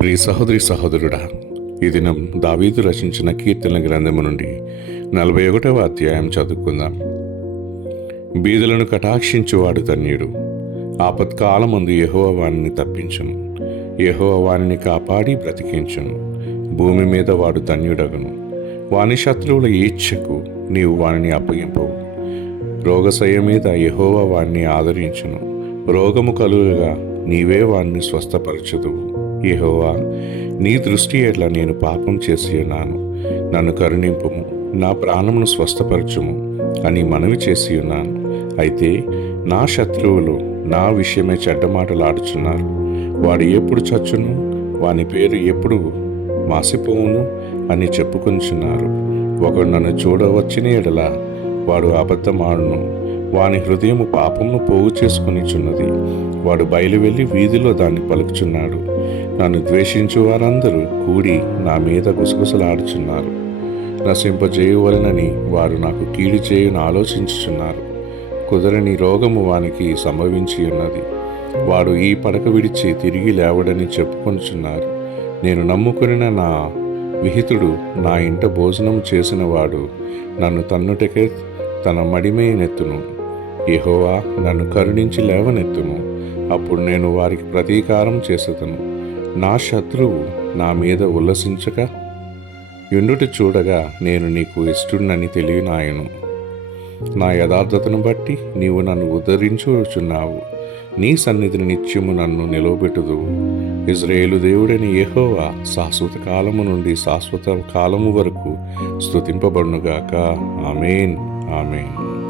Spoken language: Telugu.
ప్రియ సహోదరి సహోదరుడా ఈ దినం దావీదు రచించిన కీర్తన గ్రంథము నుండి నలభై ఒకటవ అధ్యాయం చదువుకుందాం. బీదలను కటాక్షించువాడు ధన్యుడు. ఆపత్కాలమందు యెహోవా వాణిని తప్పించును. యెహోవా వాణిని కాపాడి బ్రతికించును. భూమి మీద వాడు తన్యుడగను వాని శత్రువుల ఈచ్ఛకు నీవు వానిని అప్పగింపవు. రోగశయ మీద యెహోవా వాణ్ణి ఆదరించును. రోగము కలుగగా నీవే వాణ్ణి స్వస్థపరచదు. ఏహోవా నీ దృష్టి ఎట్లా నేను పాపం చేసి ఉన్నాను? నన్ను కరుణింపము నా ప్రాణమును స్వస్థపరచుము అని మనవి చేసి ఉన్నాను. అయితే నా శత్రువులు నా విషయమే చెడ్డ మాటలాడుచున్నారు. వాడు ఎప్పుడు చచ్చును? వాని పేరు ఎప్పుడు మాసిపోవును అని చెప్పుకొంచున్నారు. ఒకడు నన్ను చూడవచ్చిన ఎడల వాడు అబద్ధమాడును. వాని హృదయము పాపమును పోగు చేసుకునిచున్నది. వాడు బయలు వెళ్ళి వీధిలో దాన్ని పలుకుచున్నాడు. నన్ను ద్వేషించు వారందరూ కూడి నా మీద గుసగుసలాడుచున్నారు. నశింపజేయవలనని వారు నాకు కీడు చేయును ఆలోచించుచున్నారు. కుదరని రోగము వానికి సంభవించి ఉన్నది వాడు ఈ పడక విడిచి తిరిగి లేవడని చెప్పుకొనుచున్నారు. నేను నమ్ముకున్న నా విహితుడు నా ఇంట భోజనం చేసిన వాడు నన్ను తన్నుటకే తన మడిమే నెత్తును. యెహోవా నన్ను కరుణించి లేవనెత్తును అప్పుడు నేను వారికి ప్రతీకారం చేసేదను. నా శత్రువు నా మీద ఉల్లసించక ఎండుటి చూడగా నేను నీకు ఇష్టుడినని తెలియనాయను. నా యథార్థతను బట్టి నీవు నన్ను ఉద్ధరించుచున్నావు. నీ సన్నిధిని నిత్యము నన్ను నిలవబెట్టుదు ఇజ్రాయేలు దేవుడని యెహోవా శాశ్వత కాలము నుండి శాశ్వత కాలము వరకు స్తుతింపబడునుగాక. ఆమెన్. ఆమెన్.